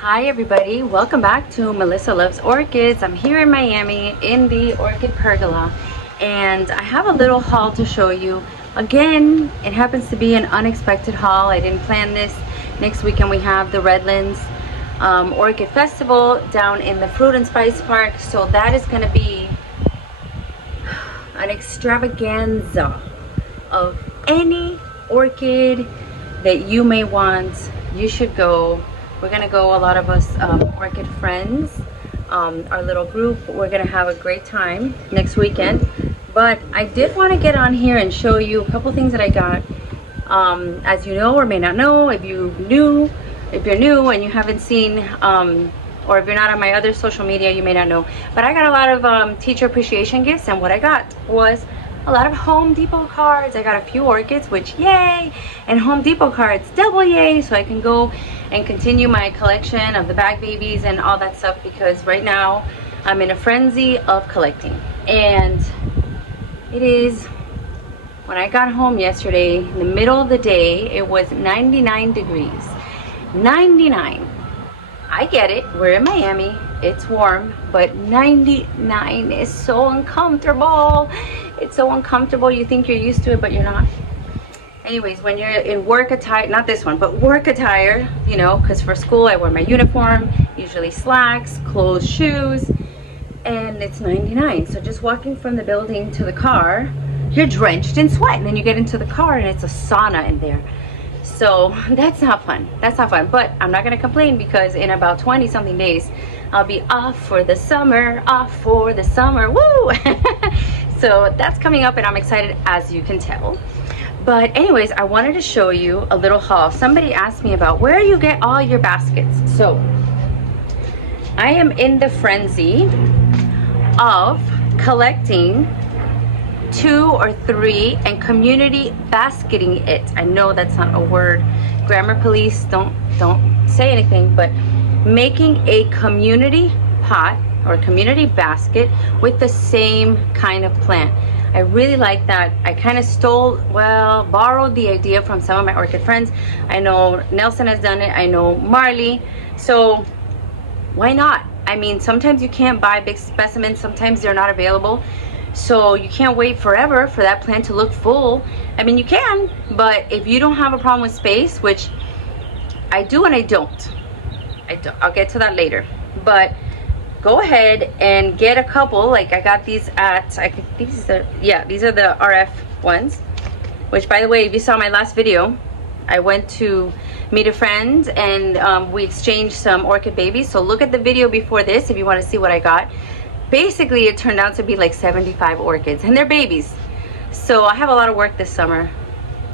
Hi everybody, welcome back to Melissa Loves Orchids. I'm here in Miami in the Orchid Pergola and I have a little haul to show you. Again, it happens to be an unexpected haul. I didn't plan this. Next weekend we have the Redlands Orchid Festival down in the Fruit and Spice Park, so that is going to be an extravaganza of any orchid that you may want. You should go. We're gonna go, a lot of us orchid friends, our little group. We're gonna have a great time next weekend. But I did want to get on here and show you a couple things that I got. As you know or may not know, if you're new and you haven't seen, or if you're not on my other social media, you may not know. But I got a lot of teacher appreciation gifts, and what I got was a lot of Home Depot cards. I got a few orchids, which yay, and Home Depot cards, double yay, so I can go and continue my collection of the bag babies and all that stuff, because right now I'm in a frenzy of collecting. And it is, when I got home yesterday in the middle of the day, it was 99 degrees. 99. I get it, we're in Miami, it's warm, but 99 is so uncomfortable. It's so uncomfortable. You think you're used to it, but you're not. Anyways, when you're in work attire, not this one, but work attire, you know, because for school I wear my uniform, usually slacks, closed shoes, and it's 99. So just walking from the building to the car, you're drenched in sweat, and then you get into the car and it's a sauna in there. So that's not fun. That's not fun. But I'm not gonna complain, because in about 20 something days I'll be off for the summer. Woo! So that's coming up and I'm excited, as you can tell. But anyways, I wanted to show you a little haul. Somebody asked me about where you get all your baskets. So I am in the frenzy of collecting 2 or 3 and community basketing it. I know that's not a word. Grammar police, don't say anything, but making a community pot or community basket with the same kind of plant. I really like that. I kind of borrowed the idea from some of my orchid friends. I know Nelson has done it. I know Marley. So why not? I mean, sometimes you can't buy big specimens. Sometimes they're not available. So you can't wait forever for that plant to look full. I mean, you can, but if you don't have a problem with space, which I do and I don't. I'll get to that later. But go ahead and get a couple. Like I got these at, these are the RF ones, which, by the way, if you saw my last video, I went to meet a friend and we exchanged some orchid babies. So look at the video before this if you want to see what I got. Basically, it turned out to be like 75 orchids, and they're babies. So I have a lot of work this summer.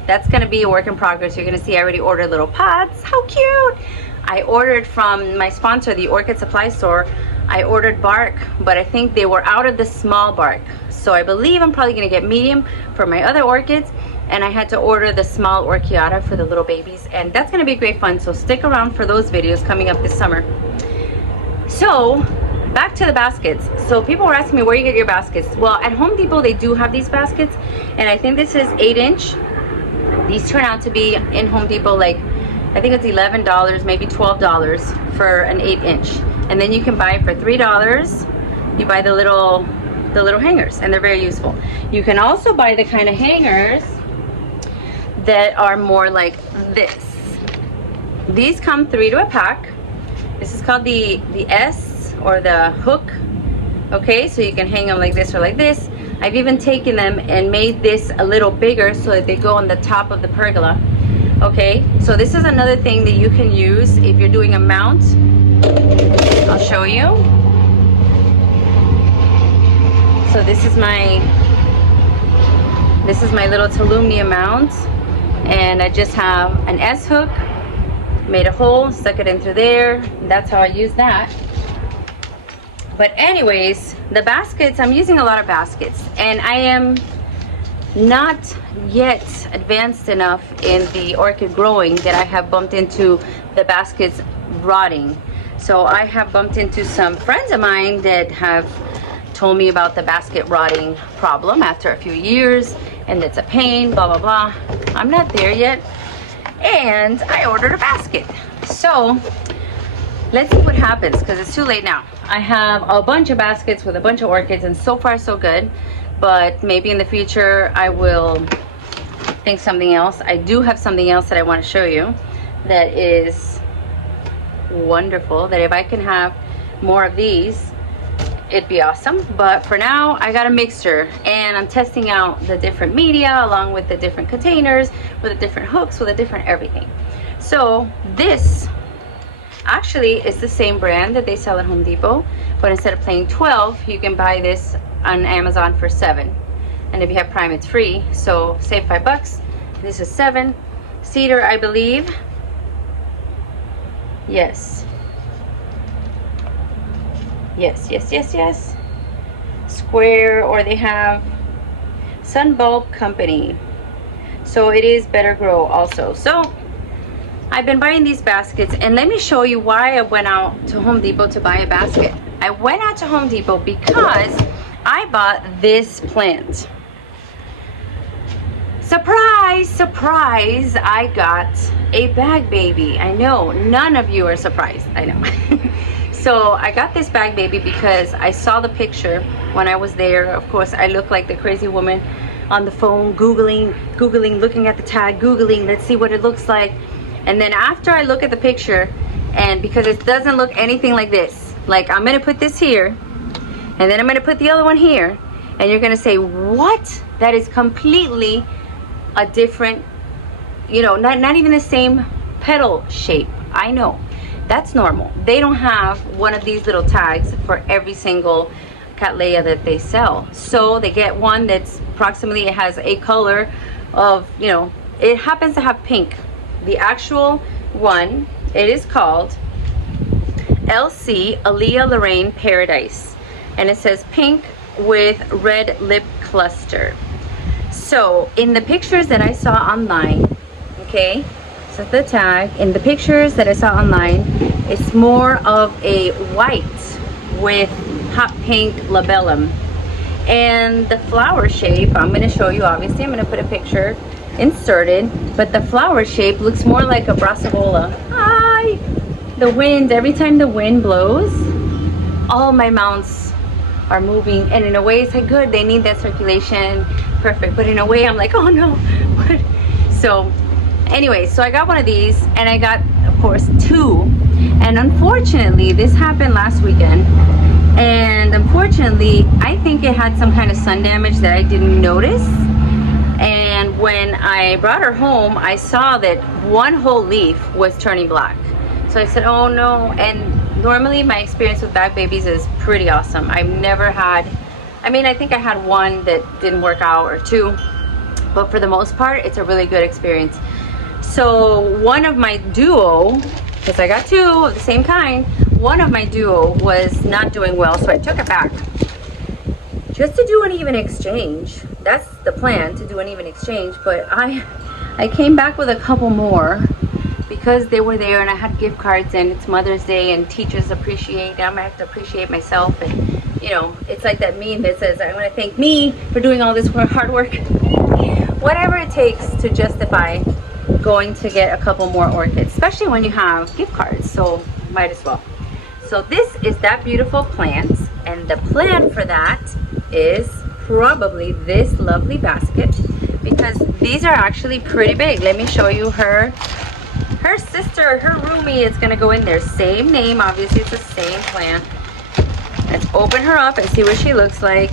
That's going to be a work in progress. You're going to see I already ordered little pots. How cute! I ordered from my sponsor, the Orchid Supply Store. I ordered bark, but I think they were out of the small bark. So I believe I'm probably going to get medium for my other orchids, and I had to order the small orchiata for the little babies, and that's going to be great fun. So stick around for those videos coming up this summer. So back to the baskets. So people were asking me where you get your baskets. Well, at Home Depot they do have these baskets, and I think this is 8-inch. These turn out to be in Home Depot like, I think it's $11, maybe $12 for an 8-inch. And then you can buy it for $3. You buy the little hangers, and they're very useful. You can also buy the kind of hangers that are more like this. These come 3 to a pack. This is called the S, or the hook. Okay, so you can hang them like this or like this. I've even taken them and made this a little bigger so that they go on the top of the pergola. Okay, so this is another thing that you can use if you're doing a mount. I'll show you. So this is my little Talumnia mount, and I just have an S hook, made a hole, stuck it in through there. That's how I use that. But anyways, the baskets, I'm using a lot of baskets, and I am not yet advanced enough in the orchid growing that I have bumped into the baskets rotting. So I have bumped into some friends of mine that have told me about the basket rotting problem after a few years, and it's a pain, blah blah blah. I'm not there yet, and I ordered a basket. So let's see what happens, because it's too late now. I have a bunch of baskets with a bunch of orchids, and so far so good, but maybe in the future I will think something else. I do have something else that I want to show you that is wonderful, that if I can have more of these, it'd be awesome. But for now, I got a mixture, and I'm testing out the different media along with the different containers, with the different hooks, with the different everything. So this actually is the same brand that they sell at Home Depot, but instead of paying 12, you can buy this on Amazon for 7. And if you have Prime, it's free, so save $5. This is 7. Cedar, I believe. Yes. Yes. Square, or they have Sunbulb Company. So it is Better Grow also. So I've been buying these baskets, and let me show you why I went out to Home Depot to buy a basket. I went out to Home Depot because I bought this plant. Surprise, surprise, I got a bag baby. I know, none of you are surprised, I know. So I got this bag baby because I saw the picture when I was there. Of course, I look like the crazy woman on the phone, Googling, looking at the tag, Googling, let's see what it looks like. And then after I look at the picture, and because it doesn't look anything like this, like I'm gonna put this here, and then I'm gonna put the other one here, and you're gonna say, what? That is completely a different, you know, not even the same petal shape. I know. That's normal. They don't have one of these little tags for every single Cattleya that they sell. So they get one that's approximately, it has a color of, you know, it happens to have pink. The actual one, it is called LC Aaliyah Lorraine Paradise. And it says pink with red lip cluster. So in the pictures that I saw online, okay, so the tag, in the pictures that I saw online, it's more of a white with hot pink labellum. And the flower shape, I'm going to show you, obviously I'm going to put a picture inserted, but the flower shape looks more like a brassavola. Hi! The wind, every time the wind blows, all my mounts are moving, and in a way it's like good, they need that circulation, perfect, but in a way I'm like, oh no. So anyway, so I got one of these, and I got, of course, 2, and unfortunately this happened last weekend, and unfortunately I think it had some kind of sun damage that I didn't notice. And when I brought her home, I saw that one whole leaf was turning black. So I said, oh no. And normally my experience with bag babies is pretty awesome. I've never had, I mean, I think I had one that didn't work out, or 2, but for the most part it's a really good experience. So one of my duo, because I got 2 of the same kind, one of my duo was not doing well, so I took it back just to do an even exchange. That's the plan, to do an even exchange. But I came back with a couple more because they were there, and I had gift cards, and it's Mother's Day, and teachers appreciate, I'm gonna have to appreciate myself. And you know, it's like that meme that says, I want to thank me for doing all this hard work. Whatever it takes to justify going to get a couple more orchids, especially when you have gift cards, so might as well. So this is that beautiful plant, and the plan for that is probably this lovely basket, because these are actually pretty big. Let me show you her sister, her roomie is gonna go in there. Same name, obviously it's the same plant. Let's open her up and see what she looks like.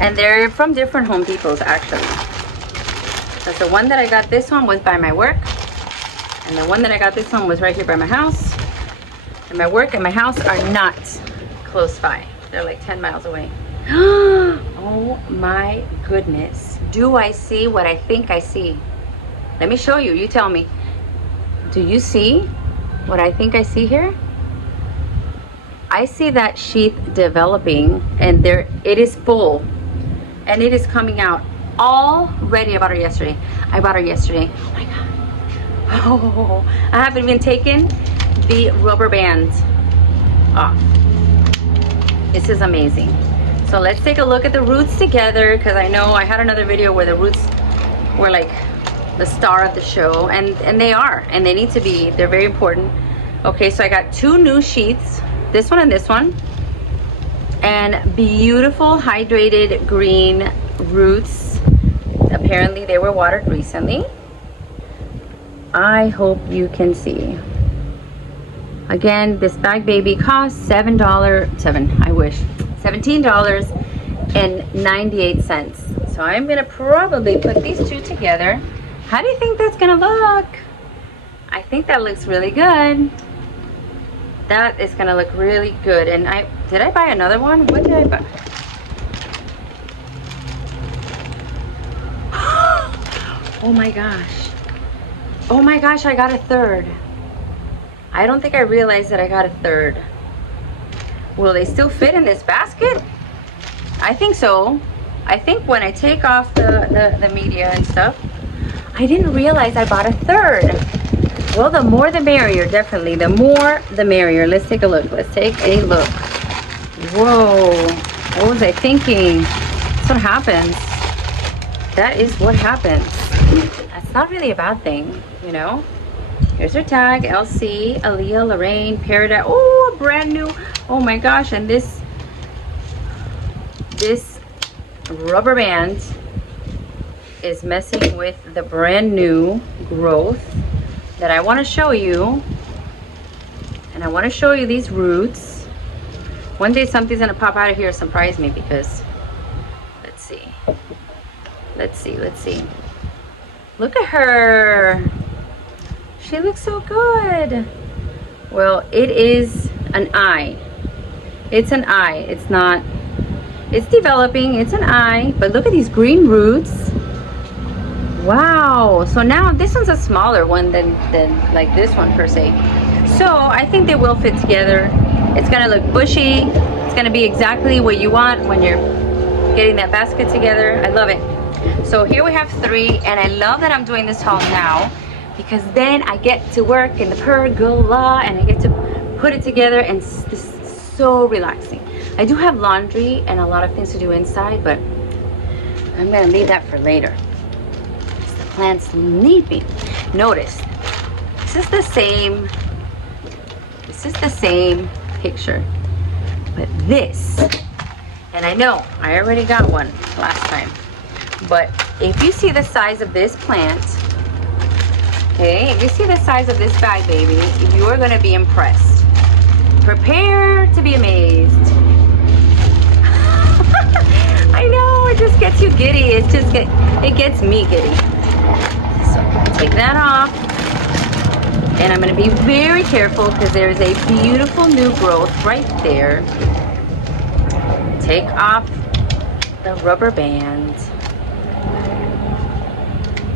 And they're from different Home Depots actually. Because the one that I got, this one was by my work, and the one that I got, this one was right here by my house. And my work and my house are not close by. They're like 10 miles away. Oh my goodness. Do I see what I think I see? Let me show you. You tell me. Do you see what I think I see here? I see that sheath developing, and there it is full, and it is coming out already. I bought her yesterday. Oh my god. Oh, I haven't even taken the rubber bands off. This is amazing. So let's take a look at the roots together, because I know I had another video where the roots were like the star of the show, and they are, and they need to be. They're very important. Okay, so I got 2 new sheets, this one and this one, and beautiful hydrated green roots. Apparently they were watered recently. I hope you can see. Again, this bag baby costs $17.98. So I'm gonna probably put these 2 together. How do you think that's gonna look? I think that looks really good. That is gonna look really good. And did I buy another one? What did I buy? Oh my gosh. Oh my gosh, I got a third. I don't think I realized that I got a third. Will they still fit in this basket? I think so. I think when I take off the media and stuff, I didn't realize I bought a third. Well, the more the merrier, definitely. The more the merrier. Let's take a look. Let's take a look. Whoa. What was I thinking? That's what happens. That is what happens. That's not really a bad thing, you know? Here's her tag, LC, Aaliyah, Lorraine, Paradise. Oh, brand new. Oh my gosh, and this rubber band is messing with the brand new growth that I want to show you. And I want to show you these roots. One day something's going to pop out of here and surprise me, because let's see. Let's see. Look at her. She looks so good. Well, it is an eye. It's an eye. It's not, it's developing. It's an eye. But look at these green roots. Wow. So now this one's a smaller one than like this one per se. So I think they will fit together. It's gonna look bushy. It's gonna be exactly what you want when you're getting that basket together. I love it. So here we have 3, and I love that I'm doing this haul now, because then I get to work in the pergola and I get to put it together, and this is so relaxing. I do have laundry and a lot of things to do inside, but I'm gonna leave that for later. The plants need me. Notice, this is the same picture, but this, and I know I already got one last time, but if you see the size of this plant, okay, if you see the size of this bag baby, you are going to be impressed. Prepare to be amazed. I know, it just gets you giddy. It gets me giddy. So take that off, and I'm going to be very careful because there is a beautiful new growth right there. Take off the rubber band.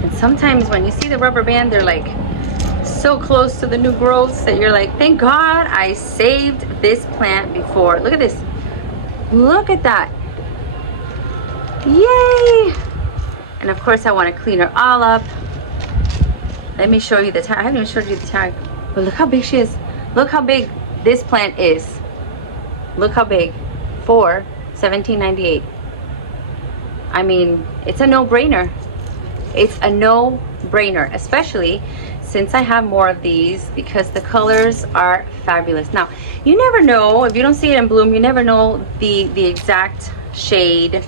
And sometimes when you see the rubber band, they're like so close to the new growths that you're like, thank God I saved this plant before. Look at this. Look at that. Yay! And of course I want to clean her all up. Let me show you the tag. I haven't even showed you the tag, but look how big she is. Look how big this plant is. Look how big. For $17.98. I mean, it's a no-brainer. It's a no-brainer, especially since I have more of these, because the colors are fabulous. Now, you never know, if you don't see it in bloom, you never know the exact shade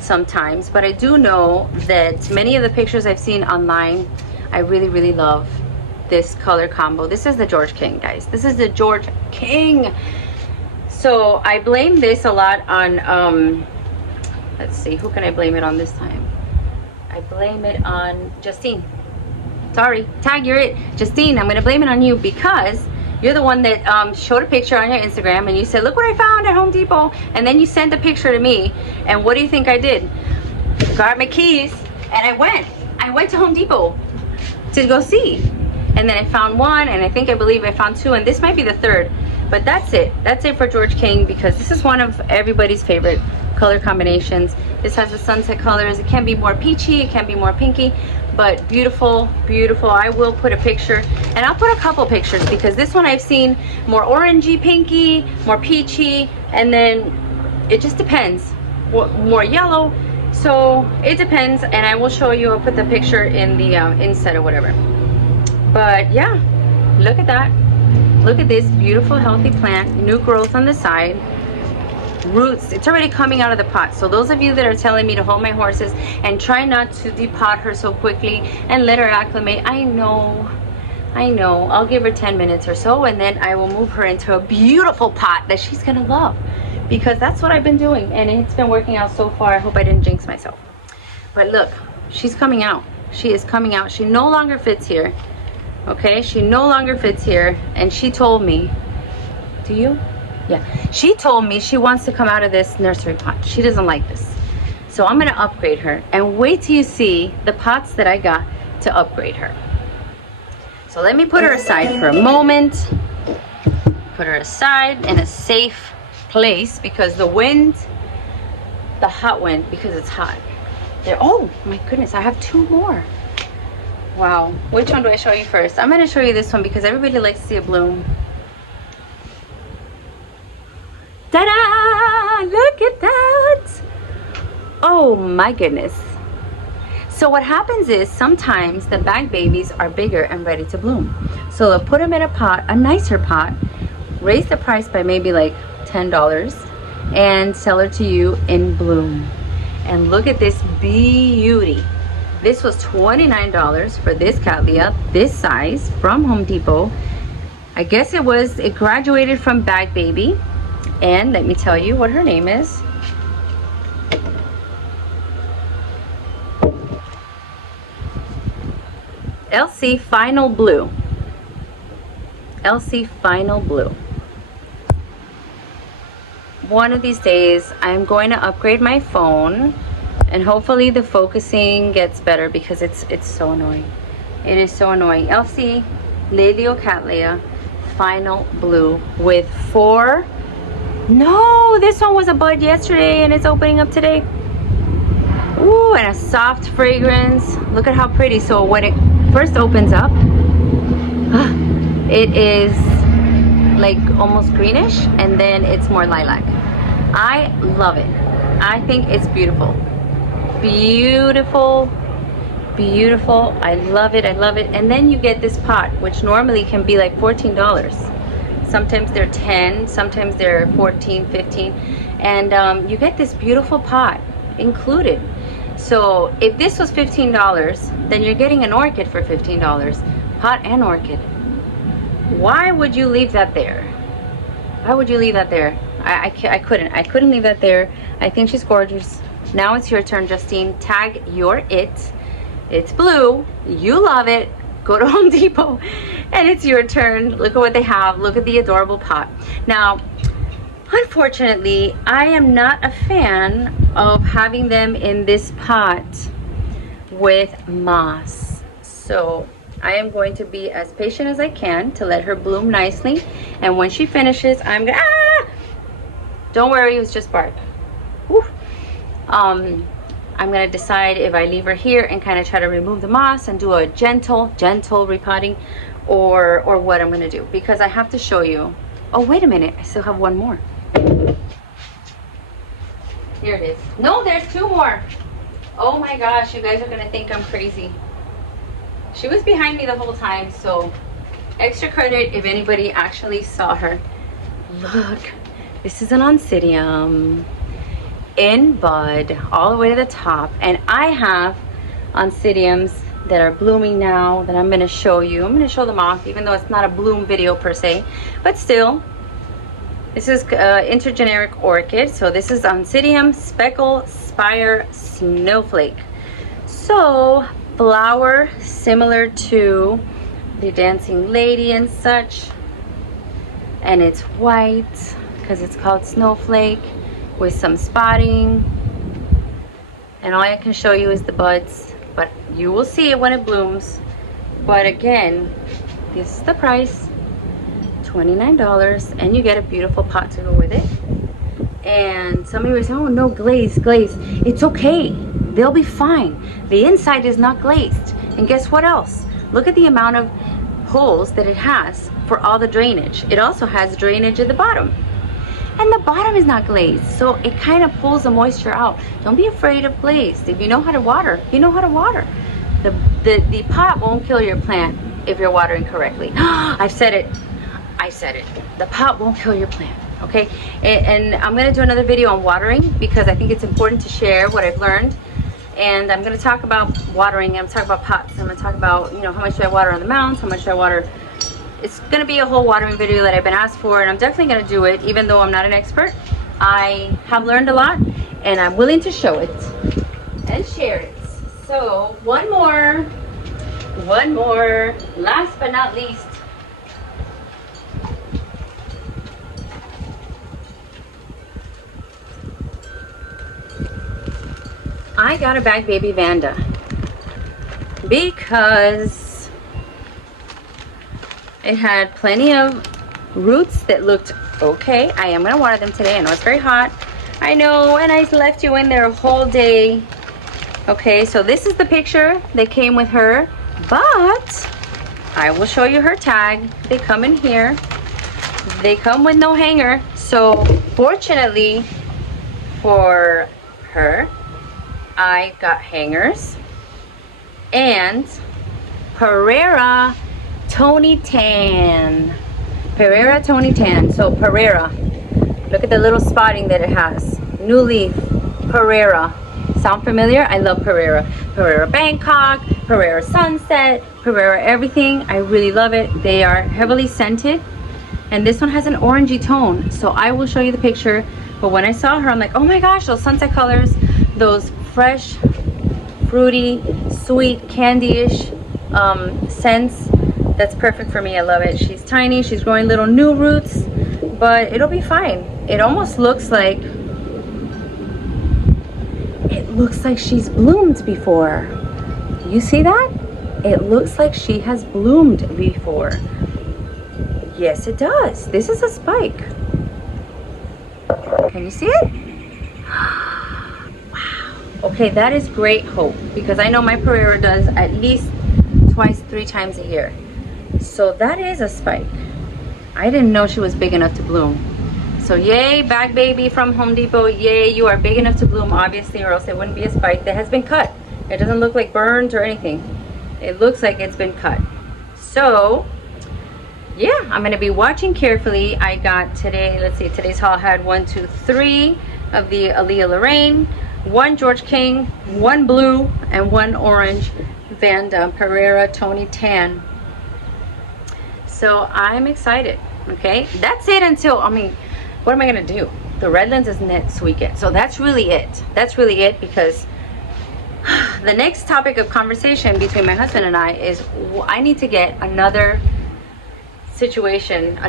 sometimes, but I do know that many of the pictures I've seen online, I really, really love this color combo. This is the George King, guys. This is the George King. So I blame this a lot on, let's see, who can I blame it on this time? I blame it on Justine. Sorry, tag, you're it. Justine, I'm gonna blame it on you, because you're the one that showed a picture on your Instagram and you said, look what I found at Home Depot. And then you sent a picture to me. And what do you think I did? Got my keys and I went to Home Depot to go see. And then I found one, and I believe I found 2, and this might be the 3rd. But that's it for George King, because this is one of everybody's favorite color combinations. This has the sunset colors. It can be more peachy, it can be more pinky, but beautiful, beautiful. I will put a picture, and I'll put a couple pictures, because this one I've seen more orangey, pinky, more peachy, and then it just depends. More yellow. So it depends, and I will show you. I'll put the picture in the inside or whatever. But yeah, look at that. Look at this beautiful healthy plant, new growth on the side, roots. It's already coming out of the pot. So those of you that are telling me to hold my horses and try not to depot her so quickly and let her acclimate, I know. I'll give her 10 minutes or so, and then I will move her into a beautiful pot that she's gonna love, because that's what I've been doing, and it's been working out so far. I hope I didn't jinx myself. But look, she's coming out. She is coming out. She no longer fits here. Okay, she no longer fits here, and she told me, do you? Yeah, she told me she wants to come out of this nursery pot. She doesn't like this. So I'm gonna upgrade her, and wait till you see the pots that I got to upgrade her. So let me put her aside for a moment. Put her aside in a safe place, because the wind, the hot wind, because it's hot. There, oh my goodness, I have 2 more. Wow, which one do I show you first? I'm gonna show you this one because everybody likes to see a bloom. Ta-da! Look at that! Oh my goodness. So what happens is sometimes the bag babies are bigger and ready to bloom. So they'll put them in a pot, a nicer pot, raise the price by maybe like $10, and sell her to you in bloom. And look at this beauty. This was $29 for this Cattleya, this size, from Home Depot. I guess it graduated from Bag Baby. And let me tell you what her name is. LC Final Blue. LC Final Blue. One of these days I'm going to upgrade my phone, and hopefully the focusing gets better, because it's so annoying. It is so annoying. LC Lelio Cattleya Final Blue with 4. No, this one was a bud yesterday and it's opening up today. Ooh, and a soft fragrance. Look at how pretty. So when it first opens up, it is like almost greenish, and then it's more lilac. I love it. I think it's beautiful. Beautiful, beautiful. I love it. I love it. And then you get this pot, which normally can be like $14. Sometimes they're 10, sometimes they're 14, 15, and you get this beautiful pot included. So if this was $15, then you're getting an orchid for $15, pot and orchid. Why would you leave that there? Why would you leave that there? I couldn't leave that there. I think she's gorgeous. Now it's your turn, Justine. Tag your it. It's blue. You love it. Go to Home Depot and it's your turn. Look at what they have. Look at the adorable pot. Now, unfortunately, I am not a fan of having them in this pot with moss. So I am going to be as patient as I can to let her bloom nicely. And when she finishes, I'm gonna, don't worry, it was just bark. Woo. I'm gonna decide if I leave her here and kind of try to remove the moss and do a gentle repotting, or what I'm gonna do, because I have to show you. Oh, wait a minute, I still have 1 more. Here it is. No, there's 2 more. Oh my gosh, you guys are gonna think I'm crazy. She was behind me the whole time, so extra credit if anybody actually saw her. Look, this is an oncidium in bud all the way to the top, and I have oncidiums that are blooming now that I'm going to show you. I'm going to show them off, even though it's not a bloom video per se, but still, this is intergeneric orchid. So this is oncidium speckle spire snowflake. So flower similar to the dancing lady and such, and it's white because it's called snowflake, with some spotting, and all I can show you is the buds, but you will see it when it blooms. But again, this is the price, $29, and you get a beautiful pot to go with it. And somebody was saying, oh no, glaze. It's okay, they'll be fine. The inside is not glazed. And guess what else? Look at the amount of holes that it has for all the drainage. It also has drainage at the bottom. and the bottom is not glazed, so it kind of pulls the moisture out. Don't be afraid of glazed. If you know how to water, you know how to water. The pot won't kill your plant if you're watering correctly. I've said it. I said it. The pot won't kill your plant. Okay, and I'm gonna do another video on watering because I think it's important to share what I've learned. And I'm gonna talk about watering. I'm gonna talk about pots. I'm gonna talk about, you know, how much do I water on the mounds, how much do I water. It's gonna be a whole watering video that I've been asked for, and I'm definitely gonna do it, even though I'm not an expert. I have learned a lot, and I'm willing to show it and share it. So one more, last but not least. I got a bag baby Vanda because it had plenty of roots that looked okay. I am gonna water them today. I know it's very hot. I know, and I left you in there a whole day. Okay, so this is the picture that came with her, but I will show you her tag. They come in here. They come with no hanger. So fortunately for her, I got hangers and Pereira Tony Tan. Pereira Tony Tan. So Pereira, look at the little spotting that it has. New leaf, Pereira. Sound familiar? I love Pereira. Pereira Bangkok, Pereira Sunset, Pereira everything. I really love it. They are heavily scented, and this one has an orangey tone. So I will show you the picture. But when I saw her, I'm like, oh my gosh, those sunset colors, those fresh, fruity, sweet, candy-ish scents. That's perfect for me. I love it. She's tiny. She's growing little new roots, but it'll be fine. It almost looks like she's bloomed before. Do you see that? It looks like she has bloomed before. Yes, it does. This is a spike. Can you see it? Wow. Okay, that is great hope, because I know my Pereira does at least twice, 3 times a year. So that is a spike. I didn't know she was big enough to bloom. So yay, bag baby from Home Depot. Yay, you are big enough to bloom, obviously, or else it wouldn't be a spike that has been cut. It doesn't look like burned or anything. It looks like it's been cut. So yeah, I'm gonna be watching carefully. I got today, let's see, today's haul had 1, 2, 3 of the Aaliyah Lorraine, 1 George King, 1 blue, and 1 orange Vanda Pereira Tony Tan. So I'm excited. Okay, that's it until, I mean, what am I gonna do? The Redlands is next weekend, so that's really it. That's really it, because the next topic of conversation between my husband and I is I need to get another situation, I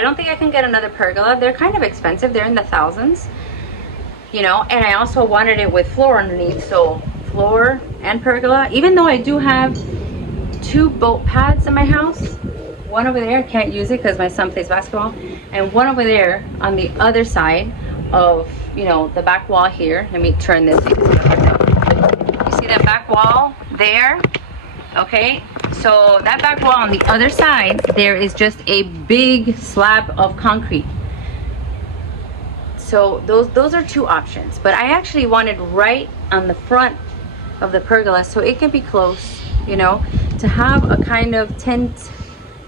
don't think I can get another pergola. They're kind of expensive. They're in the thousands, you know, and I also wanted it with floor underneath, so floor and pergola. Even though I do have 2 boat pads in my house, one over there, I can't use it because my son plays basketball, and one over there on the other side of, you know, the back wall here. Let me turn this. You see that back wall there? Okay, so that back wall on the other side, there is just a big slab of concrete. So those are 2 options, but I actually wanted right on the front of the pergola, so it can be close, you know, to have a kind of tent,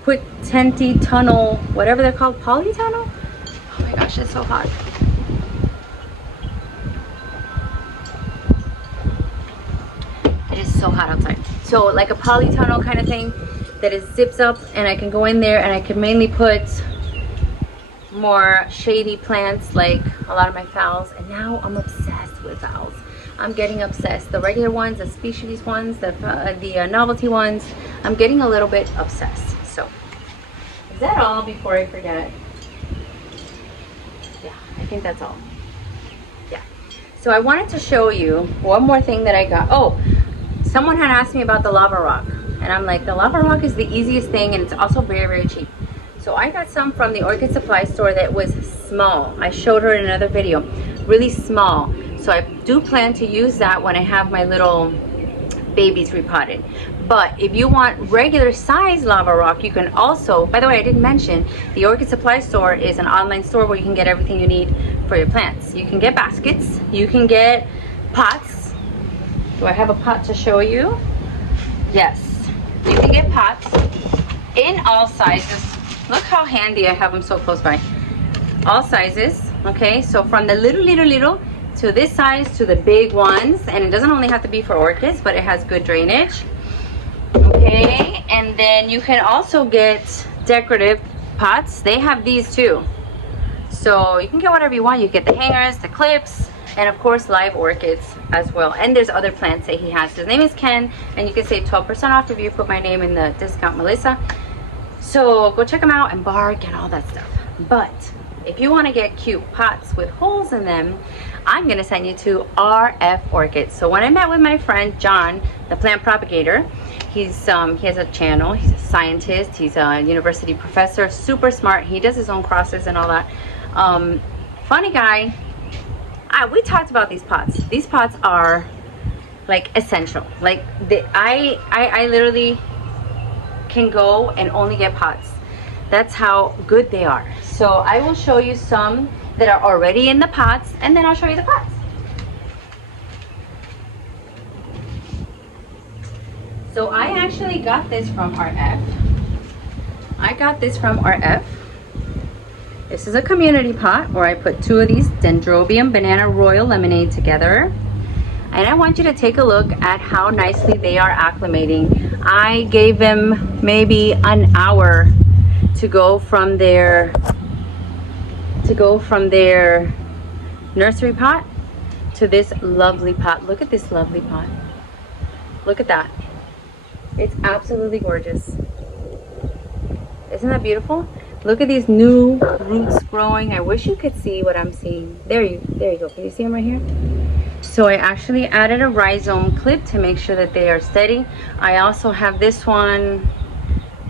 quick tenty tunnel, whatever they're called, polytunnel. Oh my gosh, it's so hot. It is so hot outside. So like a polytunnel kind of thing that is zips up, and I can go in there and I can mainly put more shady plants like a lot of my phals. And now I'm obsessed with phals. I'm getting obsessed. The regular ones, the species ones, the novelty ones, I'm getting a little bit obsessed. So is that all before I forget? Yeah, I think that's all. Yeah. So I wanted to show you one more thing that I got. Oh, someone had asked me about the lava rock, and I'm like, the lava rock is the easiest thing, and it's also very, very cheap. So I got some from the Orchid supply store that was small. I showed her in another video, really small. So I do plan to use that when I have my little babies repotted. But if you want regular size lava rock, you can also, by the way, I didn't mention, the Orchid Supply Store is an online store where you can get everything you need for your plants. You can get baskets, you can get pots. Do I have a pot to show you? Yes, you can get pots in all sizes. Look how handy I have them so close by. All sizes, okay? So from the little to this size to the big ones, and it doesn't only have to be for orchids, but it has good drainage. Okay, and then you can also get decorative pots. They have these too, so you can get whatever you want. You get the hangers, the clips, and of course live orchids as well. And there's other plants that he has. His name is Ken, and you can save 12% off if you put my name in the discount Melissa. So go check them out, and bark and all that stuff. But if you want to get cute pots with holes in them, I'm going to send you to RF Orchids. So when I met with my friend John, the plant propagator, he has a channel. He's a scientist. He's a university professor, super smart. He does his own crosses and all that. Funny guy. We talked about these pots. These pots are like essential. Like I literally can go and only get pots. That's how good they are. So I will show you some that are already in the pots, and then I'll show you the pots. So I actually got this from RF. I got this from RF. This is a community pot where I put 2 of these Dendrobium Banana Royal Lemonade together. And I want you to take a look at how nicely they are acclimating. I gave them maybe an hour to go from their nursery pot to this lovely pot. Look at this lovely pot. Look at that. It's absolutely gorgeous. Isn't that beautiful? Look at these new roots growing. I wish you could see what I'm seeing. There you go. Can you see them right here? So I actually added a rhizome clip to make sure that they are steady. I also have this one.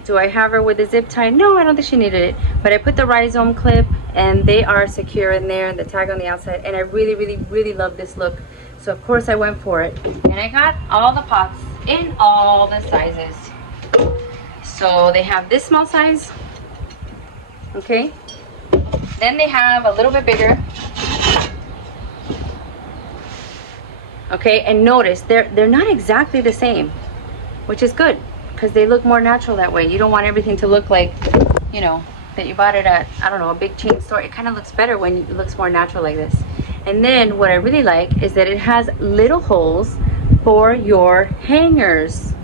Do I have her with a zip tie? No, I don't think she needed it. But I put the rhizome clip, and they are secure in there, and the tag on the outside. And I really love this look. So of course I went for it. And I got all the pots in all the sizes. So they have this small size. Okay. Then they have a little bit bigger. Okay, and notice they're not exactly the same, which is good, because they look more natural that way. You don't want everything to look like, you know, that you bought it at, I don't know, a big chain store. It kind of looks better when it looks more natural like this. And then what I really like is that it has little holes for your hangers.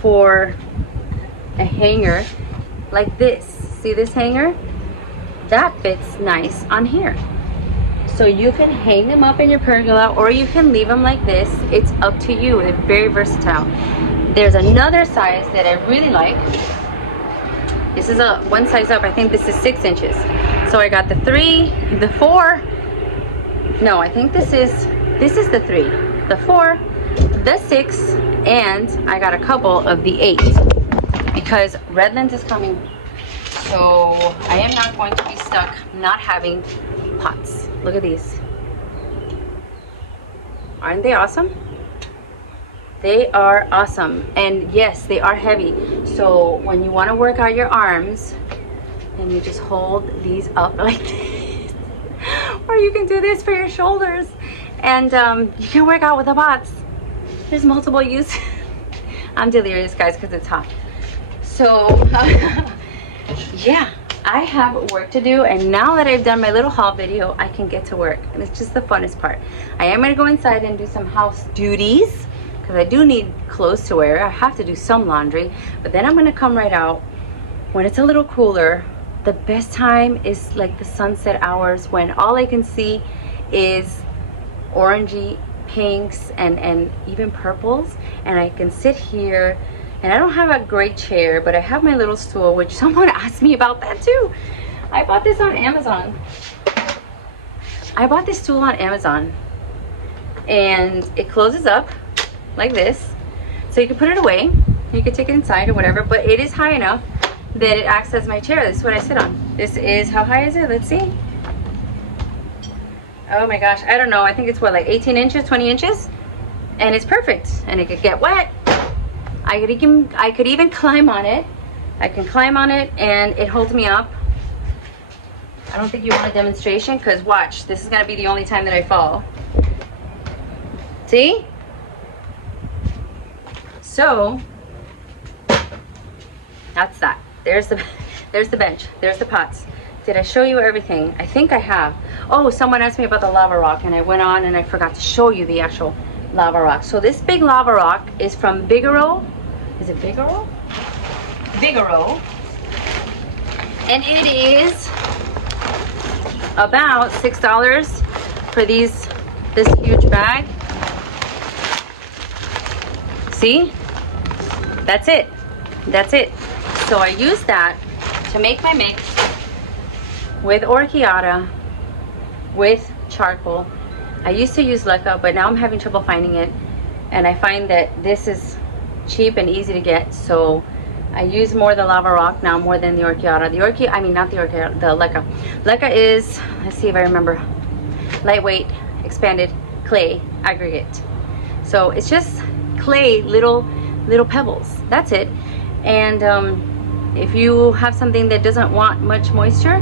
For a hanger like this. See this hanger? That fits nice on here. So you can hang them up in your pergola, or you can leave them like this. It's up to you. They're very versatile. There's another size that I really like. This is a one size up. I think this is 6 inches. So I got the 3, the 4. No, I think this is the 3, the 4, the 6, and I got a couple of the 8 because Redlands is coming. So I am not going to be stuck not having pots. Look at these. Aren't they awesome? They are awesome. And yes, they are heavy. So when you want to work out your arms, and you just hold these up like this, or you can do this for your shoulders, and you can work out with the pots. There's multiple uses. I'm delirious, guys, because it's hot. So yeah, I have work to do, and now that I've done my little haul video, I can get to work, and it's just the funnest part. I am going to go inside and do some house duties, because I do need clothes to wear. I have to do some laundry, but then I'm going to come right out when it's a little cooler. The best time is like the sunset hours, when all I can see is orangey pinks and even purples, and I can sit here. And I don't have a great chair, but I have my little stool, which someone asked me about that too. I bought this on Amazon. I bought this stool on Amazon, and it closes up like this, so you can put it away. You can take it inside or whatever, but it is high enough that it acts as my chair. This is what I sit on. This is, how high is it? Let's see. Oh my gosh, I don't know. I think it's what, like 18 inches, 20 inches? And it's perfect, and it could get wet. I could even climb on it. I can climb on it and it holds me up. I don't think you want a demonstration, because watch, this is gonna be the only time that I fall. See? So that's that. There's the bench. There's the pots. Did I show you everything? I think I have. Oh, someone asked me about the lava rock, and I went on and I forgot to show you the actual lava rock. So this big lava rock is from Bigelow. Is it Bigelow? Bigelow. And it is about $6 for this huge bag. See? That's it. That's it. So I use that to make my mix with Orchid, with charcoal. I used to use leca, but now I'm having trouble finding it. And I find that this is cheap and easy to get. So I use more the lava rock now more than the Orchid. I mean not the Orchid, the leca. Leca is, let's see if I remember, lightweight, expanded clay aggregate. So it's just clay, little pebbles. That's it. And if you have something that doesn't want much moisture,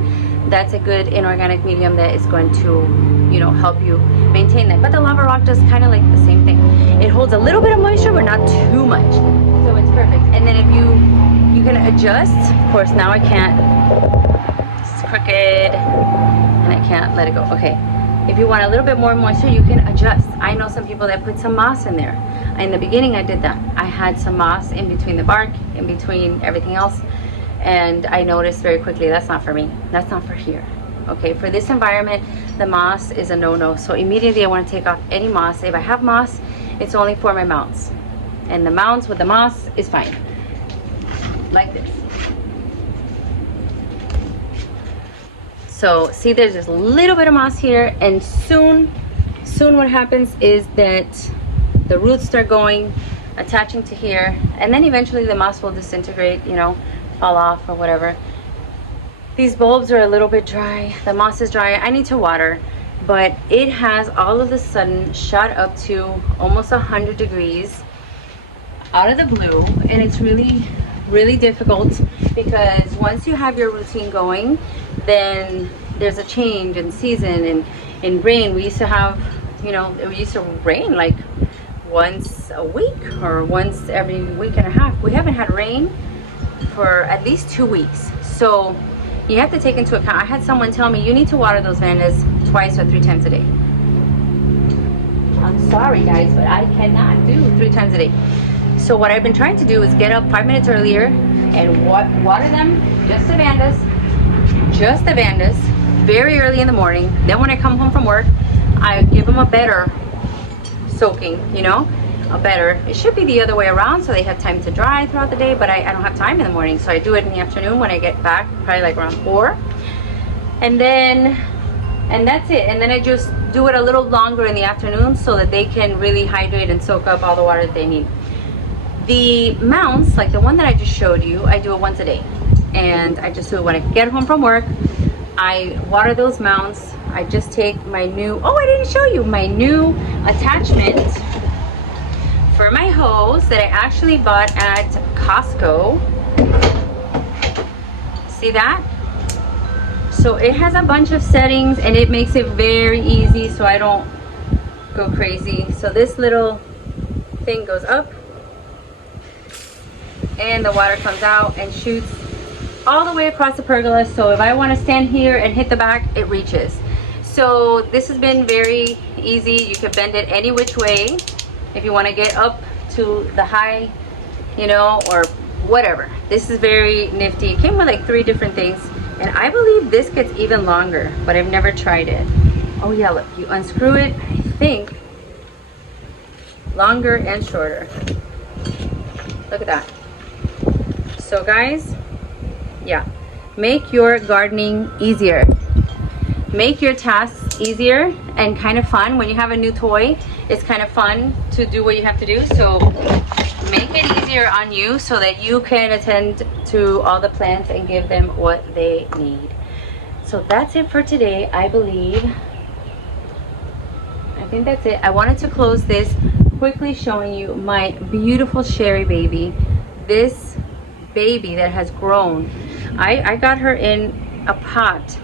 that's a good inorganic medium that is going to, you know, help you maintain that. But the lava rock does kind of like the same thing. It holds a little bit of moisture, but not too much. So it's perfect. And then if you can adjust. Of course, now I can't. It's crooked, and I can't let it go. Okay. If you want a little bit more moisture, you can adjust. I know some people that put some moss in there. In the beginning, I did that. I had some moss in between the bark, in between everything else. And I noticed very quickly, that's not for me. That's not for here. Okay, for this environment, the moss is a no-no. So immediately I want to take off any moss. If I have moss, it's only for my mounts. And the mounts with the moss is fine. Like this. So see, there's this little bit of moss here, and soon what happens is that the roots start going, attaching to here, and then eventually the moss will disintegrate, you know, fall off or whatever. These bulbs are a little bit dry. The moss is dry. I need to water, but it has all of a sudden shot up to almost 100 degrees out of the blue, and it's really difficult because once you have your routine going, then there's a change in season. And in rain, we used to have, you know, it used to rain like once a week or once every week and a half. We haven't had rain for at least 2 weeks. So you have to take into account, I had someone tell me you need to water those Vandas twice or 3 times a day. I'm sorry guys, but I cannot do 3 times a day. So what I've been trying to do is get up 5 minutes earlier and water them, just the Vandas, very early in the morning. Then when I come home from work, I give them a better soaking, you know, a better. It should be the other way around so they have time to dry throughout the day, but I don't have time in the morning, so I do it in the afternoon when I get back, probably like around 4. And that's it. And then I just do it a little longer in the afternoon so that they can really hydrate and soak up all the water that they need. The mounts, like the one that I just showed you, I do it once a day. And I just do it when I get home from work. I water those mounts. I just take my new, oh, I didn't show you, my new attachment for my hose that I actually bought at Costco. See that? So it has a bunch of settings and it makes it very easy so I don't go crazy. So this little thing goes up and the water comes out and shoots all the way across the pergola. So if I want to stand here and hit the back, it reaches. So this has been very easy. You can bend it any which way if you want to get up to the high, you know, or whatever. This is very nifty. It came with like 3 different things, and I believe this gets even longer, but I've never tried it. Oh yeah, look, you unscrew it, I think longer and shorter. Look at that. So guys, yeah, make your gardening easier. Make your tasks easier and kind of fun. When you have a new toy, it's kind of fun to do what you have to do. So make it easier on you so that you can attend to all the plants and give them what they need. So that's it for today, I believe. I think that's it. I wanted to close this quickly showing you my beautiful Sherry baby. This baby that has grown. I got her in a pot.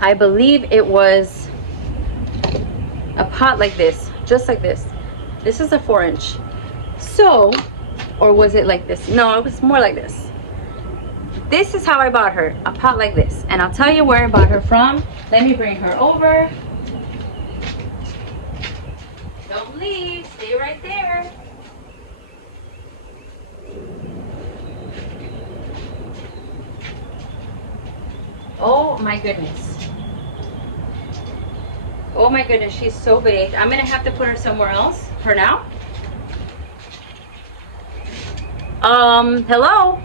I believe it was a pot like this, just like this. This is a 4-inch. So, or was it like this? No, it was more like this. This is how I bought her, a pot like this. And I'll tell you where I bought her from. Let me bring her over. Don't leave, stay right there. Oh my goodness. Oh my goodness, she's so big. I'm gonna have to put her somewhere else for now. Hello?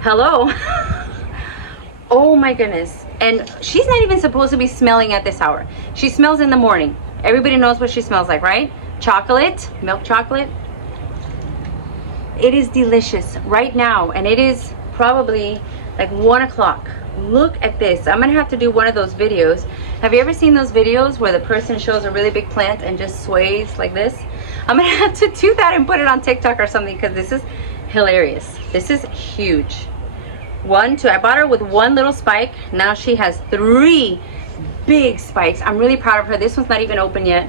Hello? Oh my goodness. And she's not even supposed to be smelling at this hour. She smells in the morning. Everybody knows what she smells like, right? Chocolate, milk chocolate. It is delicious right now, and it is probably like 1 o'clock. Look at this. I'm gonna have to do one of those videos. Have you ever seen those videos where the person shows a really big plant and just sways like this? I'm gonna have to do that and put it on TikTok or something, because this is hilarious. This is huge. 1, 2, I bought her with 1 little spike. Now she has 3 big spikes. I'm really proud of her. This one's not even open yet.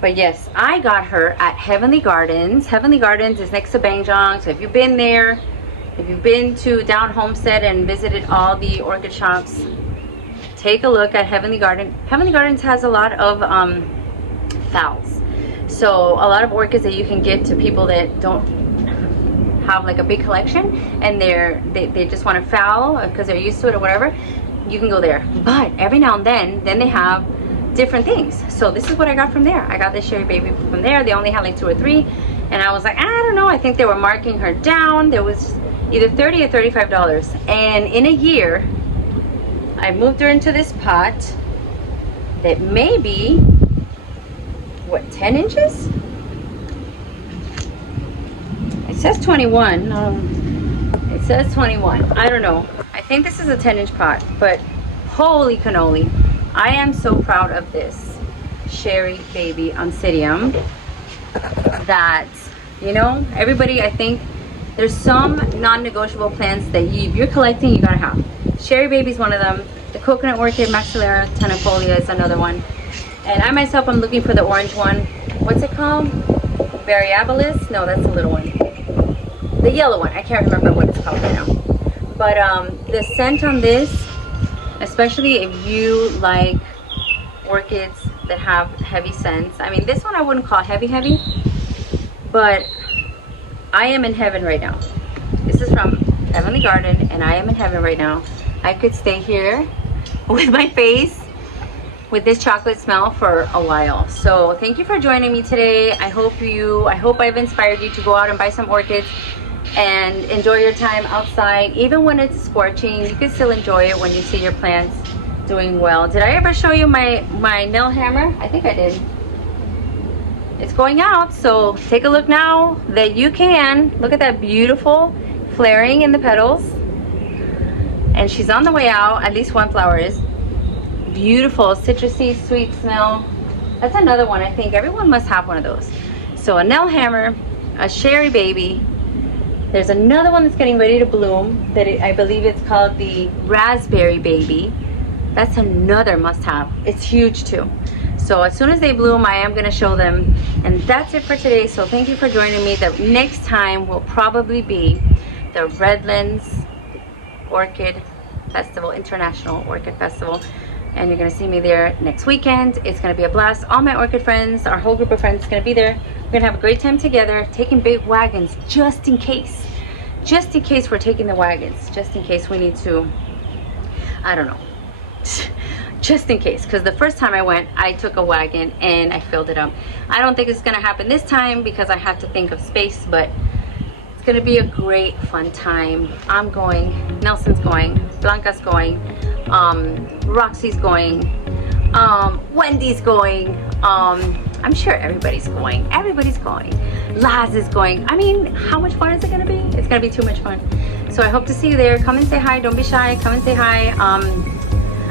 But yes, I got her at Heavenly Gardens. Heavenly Gardens is next to Bangjong. So if you've been there, if you've been to Down Homestead and visited all the orchid shops, take a look at Heavenly Garden. Heavenly Gardens has a lot of phals. So a lot of orchids that you can give to people that don't have like a big collection, and they just want to phal because they're used to it or whatever. You can go there. But every now and then they have different things. So this is what I got from there. I got this Sherry baby from there. They only had like 2 or 3, and I was like, I don't know, I think they were marking her down. There was either $30 or $35, and in a year I moved her into this pot that may be, what, 10 inches? It says 21. It says 21. I don't know. I think this is a 10-inch pot, but holy cannoli. I am so proud of this Sherry baby Oncidium that, you know, everybody, I think there's some non-negotiable plants that if you're collecting, you gotta have. Sherry baby's one of them. The coconut orchid maxillera tenuifolia is another one. And I myself, I'm looking for the orange one. What's it called? Variabilis? No, that's the little one. The yellow one. I can't remember what it's called right now. But the scent on this, especially if you like orchids that have heavy scents. I mean, this one I wouldn't call heavy, but I am in heaven right now. This is from Heavenly Garden, and I am in heaven right now. I could stay here with my face with this chocolate smell for a while. So thank you for joining me today. I hope I've inspired you to go out and buy some orchids and enjoy your time outside. Even when it's scorching, you can still enjoy it when you see your plants doing well. Did I ever show you my nail hammer? I think I did. It's going out, so take a look now that you can. Look at that beautiful flaring in the petals. And she's on the way out. At least one flower is. Beautiful, citrusy, sweet smell. That's another one. I think everyone must have one of those. So a nail hammer, a Sherry baby. There's another one that's getting ready to bloom that I believe it's called the raspberry baby. That's another must-have. It's huge too. So as soon as they bloom, I am going to show them. And that's it for today. So thank you for joining me. The next time will probably be the Redlands Orchid Festival, International Orchid Festival. And you're going to see me there next weekend. It's going to be a blast. All my orchid friends, our whole group of friends is going to be there. We're going to have a great time together, taking big wagons just in case. Just in case we're taking the wagons. Just in case we need to, I don't know. Just in case, because the first time I went, I took a wagon and I filled it up. I don't think it's going to happen this time because I have to think of space, but it's going to be a great fun time. I'm going, Nelson's going, Blanca's going, Roxy's going, Wendy's going, I'm sure everybody's going. Everybody's going. Laz is going. I mean, how much fun is it going to be? It's going to be too much fun. So I hope to see you there. Come and say hi. Don't be shy. Come and say hi.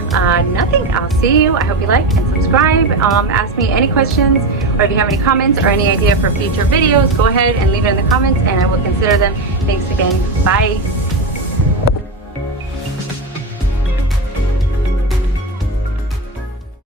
nothing. I'll see you. I hope you like and subscribe. Ask me any questions, or if you have any comments or any idea for future videos, go ahead and leave it in the comments and I will consider them. Thanks again. Bye.